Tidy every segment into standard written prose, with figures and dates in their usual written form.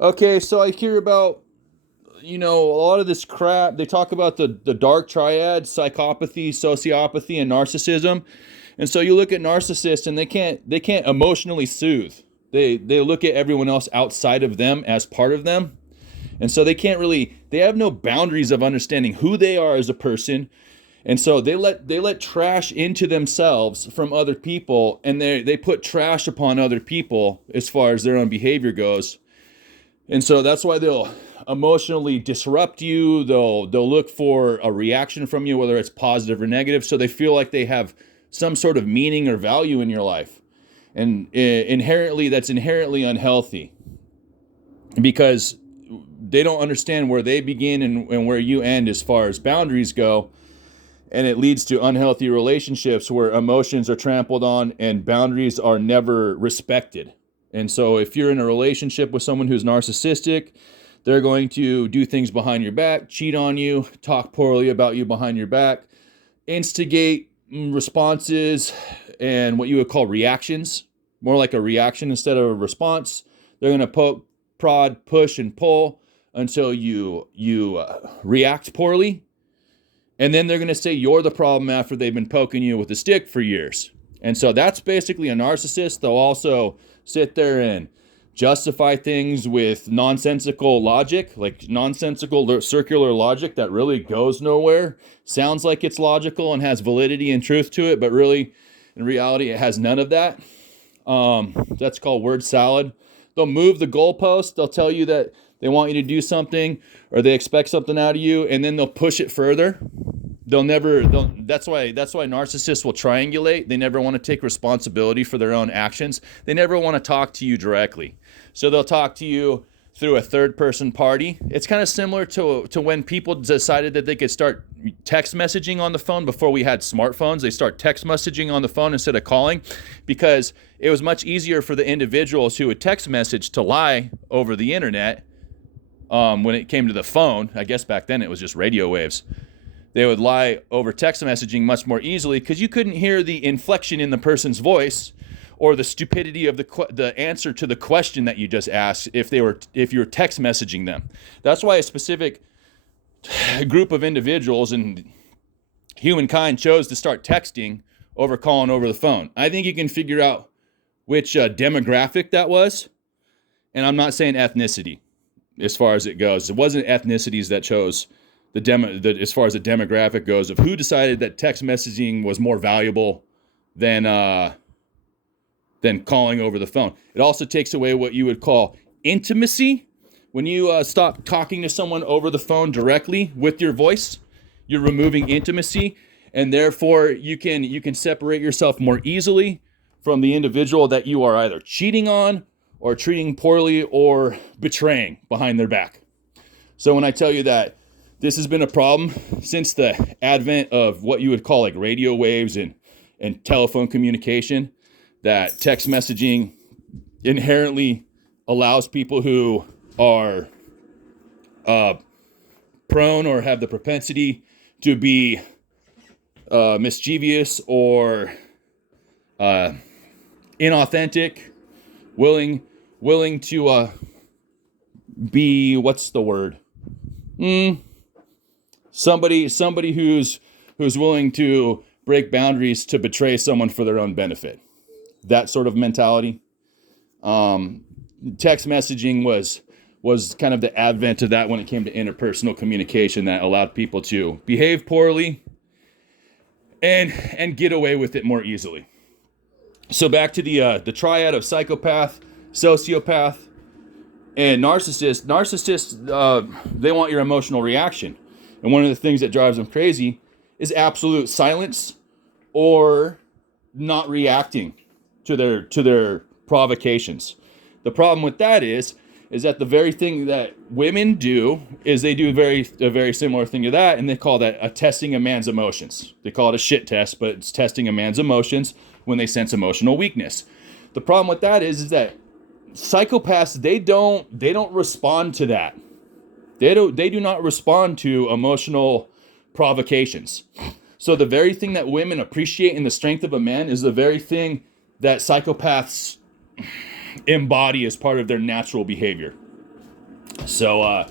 Okay, so I hear about, a lot of this crap. They talk about the dark triad: psychopathy, sociopathy, and narcissism. And so you look at narcissists and they can't emotionally soothe. They look at everyone else outside of them as part of them. And so they have no boundaries of understanding who they are as a person. And so they let trash into themselves from other people, and they put trash upon other people as far as their own behavior goes. And so that's why they'll emotionally disrupt you. They'll look for a reaction from you, whether it's positive or negative, so they feel like they have some sort of meaning or value in your life. And inherently, that's inherently unhealthy, because they don't understand where they begin and where you end as far as boundaries go. And it leads to unhealthy relationships where emotions are trampled on and boundaries are never respected. And so if you're in a relationship with someone who's narcissistic, they're going to do things behind your back, cheat on you, talk poorly about you behind your back, instigate responses and what you would call reactions, more like a reaction instead of a response. They're going to poke, prod, push, and pull until you react poorly. And then they're going to say you're the problem after they've been poking you with a stick for years. And so that's basically a narcissist. They'll also sit there and justify things with nonsensical logic, like nonsensical circular logic that really goes nowhere. Sounds like it's logical and has validity and truth to it, but really, in reality, it has none of that. That's called word salad. They'll move the goalpost. They'll tell you that they want you to do something or they expect something out of you, and then they'll push it further. That's why narcissists will triangulate. They never want to take responsibility for their own actions. They never want to talk to you directly. So they'll talk to you through a third person party. It's kind of similar to when people decided that they could start text messaging on the phone before we had smartphones. They start text messaging on the phone instead of calling, because it was much easier for the individuals who would text message to lie over the internet. When it came to the phone, I guess back then it was just radio waves. They would lie over text messaging much more easily because you couldn't hear the inflection in the person's voice or the stupidity of the answer to the question that you just asked if you were text messaging them. That's why a specific group of individuals and humankind chose to start texting over calling over the phone. I think you can figure out which demographic that was, and I'm not saying ethnicity as far as it goes. It wasn't ethnicities that chose as far as the demographic goes, of who decided that text messaging was more valuable than calling over the phone. It also takes away what you would call intimacy. When you stop talking to someone over the phone directly with your voice, you're removing intimacy, and therefore you can separate yourself more easily from the individual that you are either cheating on or treating poorly or betraying behind their back. So when I tell you that this has been a problem since the advent of what you would call like radio waves and telephone communication, that text messaging inherently allows people who are prone or have the propensity to be mischievous or inauthentic, willing to be, what's the word? Somebody who's willing to break boundaries to betray someone for their own benefit. That sort of mentality. Text messaging was kind of the advent of that when it came to interpersonal communication, that allowed people to behave poorly and get away with it more easily. So back to the triad of psychopath, sociopath, and narcissist. Narcissists, they want your emotional reaction. And one of the things that drives them crazy is absolute silence or not reacting to their provocations. The problem with that is that the very thing that women do is they do a very similar thing to that, and they call that a testing a man's emotions. They call it a shit test, but it's testing a man's emotions when they sense emotional weakness. The problem with that is that psychopaths, they don't respond to that. They do not respond to emotional provocations. So the very thing that women appreciate in the strength of a man is the very thing that psychopaths embody as part of their natural behavior. So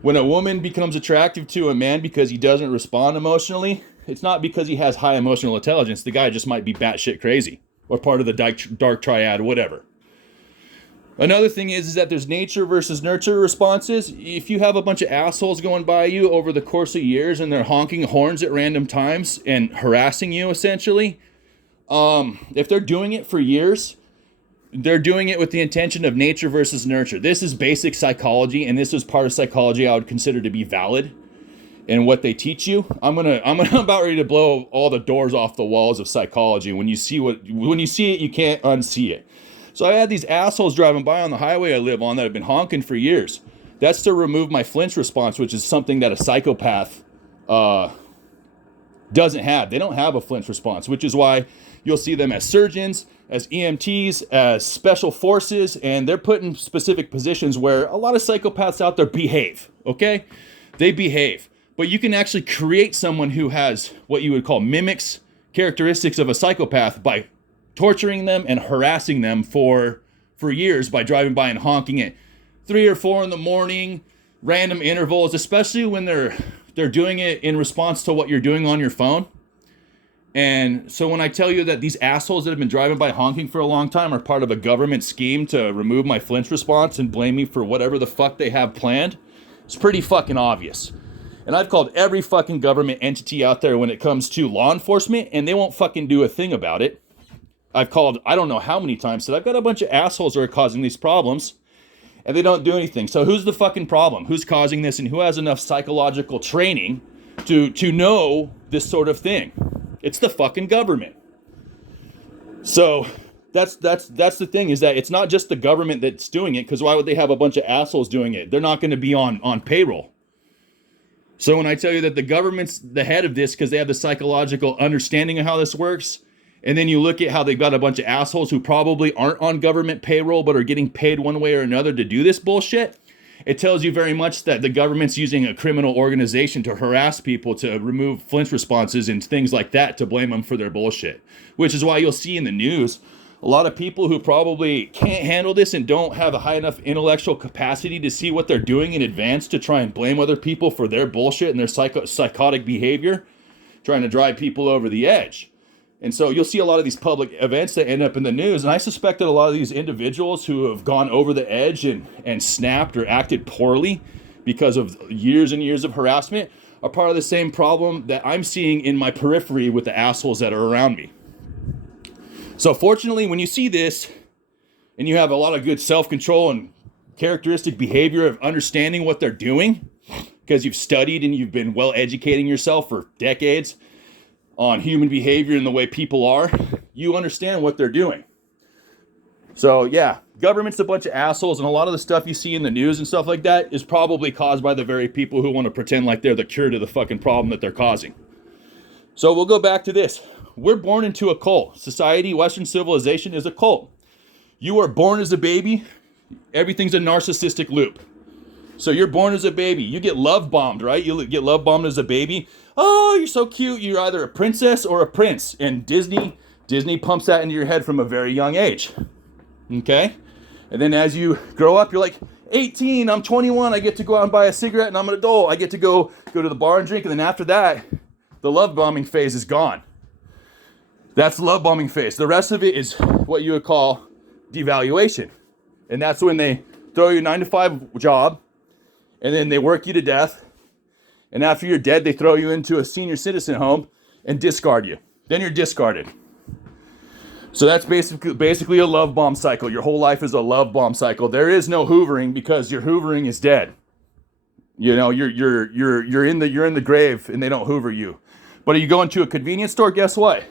when a woman becomes attractive to a man because he doesn't respond emotionally, it's not because he has high emotional intelligence. The guy just might be batshit crazy or part of the dark triad, whatever. Another thing is that there's nature versus nurture responses. If you have a bunch of assholes going by you over the course of years and they're honking horns at random times and harassing you, essentially, if they're doing it for years, they're doing it with the intention of nature versus nurture. This is basic psychology, and this is part of psychology I would consider to be valid in what they teach you. I'm about ready to blow all the doors off the walls of psychology. When you see it, you can't unsee it. So I had these assholes driving by on the highway I live on that have been honking for years. That's to remove my flinch response, which is something that a psychopath doesn't have. They don't have a flinch response, which is why you'll see them as surgeons, as EMTs, as special forces, and they're put in specific positions where a lot of psychopaths out there behave, okay? They behave. But you can actually create someone who has what you would call mimics characteristics of a psychopath by torturing them and harassing them for years by driving by and honking at 3 or 4 in the morning, random intervals, especially when they're doing it in response to what you're doing on your phone. And so when I tell you that these assholes that have been driving by honking for a long time are part of a government scheme to remove my flinch response and blame me for whatever the fuck they have planned, it's pretty fucking obvious. And I've called every fucking government entity out there when it comes to law enforcement, and they won't fucking do a thing about it. I've called, I don't know how many times, that I've got a bunch of assholes who are causing these problems, and they don't do anything. So who's the fucking problem? Who's causing this, and who has enough psychological training to know this sort of thing? It's the fucking government. So that's the thing, is that it's not just the government that's doing it, because why would they have a bunch of assholes doing it? They're not going to be on payroll. So when I tell you that the government's the head of this because they have the psychological understanding of how this works, and then you look at how they've got a bunch of assholes who probably aren't on government payroll but are getting paid one way or another to do this bullshit, it tells you very much that the government's using a criminal organization to harass people, to remove flinch responses and things like that, to blame them for their bullshit. Which is why you'll see in the news a lot of people who probably can't handle this and don't have a high enough intellectual capacity to see what they're doing in advance to try and blame other people for their bullshit and their psychotic behavior, trying to drive people over the edge. And so you'll see a lot of these public events that end up in the news, and I suspect that a lot of these individuals who have gone over the edge and snapped or acted poorly because of years and years of harassment are part of the same problem that I'm seeing in my periphery with the assholes that are around me. So fortunately, when you see this, and you have a lot of good self-control and characteristic behavior of understanding what they're doing, because you've studied and you've been well educating yourself for decades on human behavior and the way people are, you understand what they're doing. So yeah, government's a bunch of assholes, and a lot of the stuff you see in the news and stuff like that is probably caused by the very people who want to pretend like they're the cure to the fucking problem that they're causing. So we'll go back to this. We're born into a cult. Society, Western civilization is a cult. You are born as a baby. Everything's a narcissistic loop. So you're born as a baby. You get love bombed, right? You get love bombed as a baby. Oh, you're so cute. You're either a princess or a prince. And Disney pumps that into your head from a very young age. Okay? And then as you grow up, you're like, 18, I'm 21, I get to go out and buy a cigarette, and I'm an adult. I get to go to the bar and drink. And then after that, the love bombing phase is gone. That's the love bombing phase. The rest of it is what you would call devaluation. And that's when they throw you a 9-to-5 job, and then they work you to death. And after you're dead, they throw you into a senior citizen home and discard you. Then you're discarded. So that's basically a love bomb cycle. Your whole life is a love bomb cycle. There is no hoovering, because your hoovering is dead. You know, you're in the grave, and they don't hoover you. But you go into a convenience store, guess what?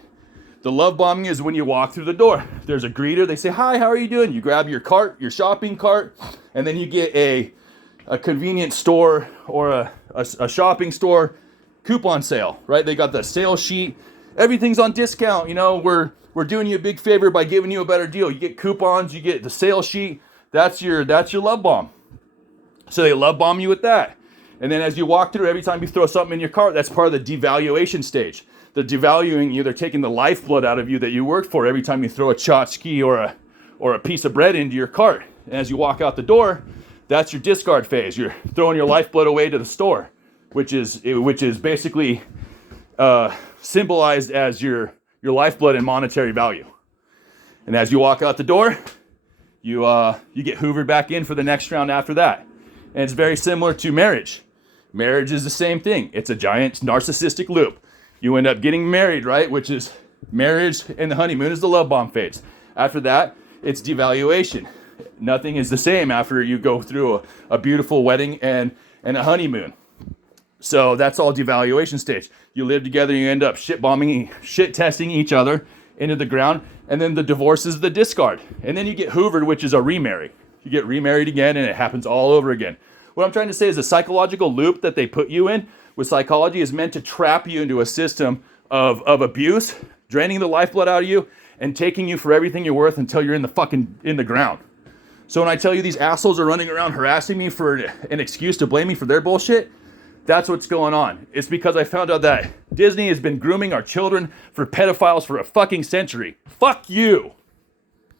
The love bombing is when you walk through the door. There's a greeter. They say, "Hi, how are you doing?" You grab your cart, your shopping cart, and then you get a convenience store or a shopping store coupon sale, right? They got the sales sheet. Everything's on discount. You know, we're doing you a big favor by giving you a better deal. You get coupons, you get the sales sheet. That's your love bomb. So they love bomb you with that. And then as you walk through, every time you throw something in your cart, that's part of the devaluation stage. They're devaluing you. They're taking the lifeblood out of you that you worked for every time you throw a tchotchke or a piece of bread into your cart. And as you walk out the door, That's your discard phase. You're throwing your lifeblood away to the store, which is basically symbolized as your lifeblood and monetary value. And as you walk out the door, you get hoovered back in for the next round after that. And it's very similar to marriage. Marriage is the same thing. It's a giant narcissistic loop. You end up getting married, right? Which is marriage, and the honeymoon is the love bomb phase. After that, it's devaluation. Nothing is the same after you go through a beautiful wedding and a honeymoon. So that's all devaluation stage. You live together, you end up shit testing each other into the ground, and then the divorce is the discard. And then you get hoovered, which is a remarry. You get remarried again, and it happens all over again. What I'm trying to say is the psychological loop that they put you in with psychology is meant to trap you into a system of abuse, draining the lifeblood out of you, and taking you for everything you're worth until you're in the ground. So when I tell you these assholes are running around harassing me for an excuse to blame me for their bullshit, that's what's going on. It's because I found out that Disney has been grooming our children for pedophiles for a fucking century. Fuck you.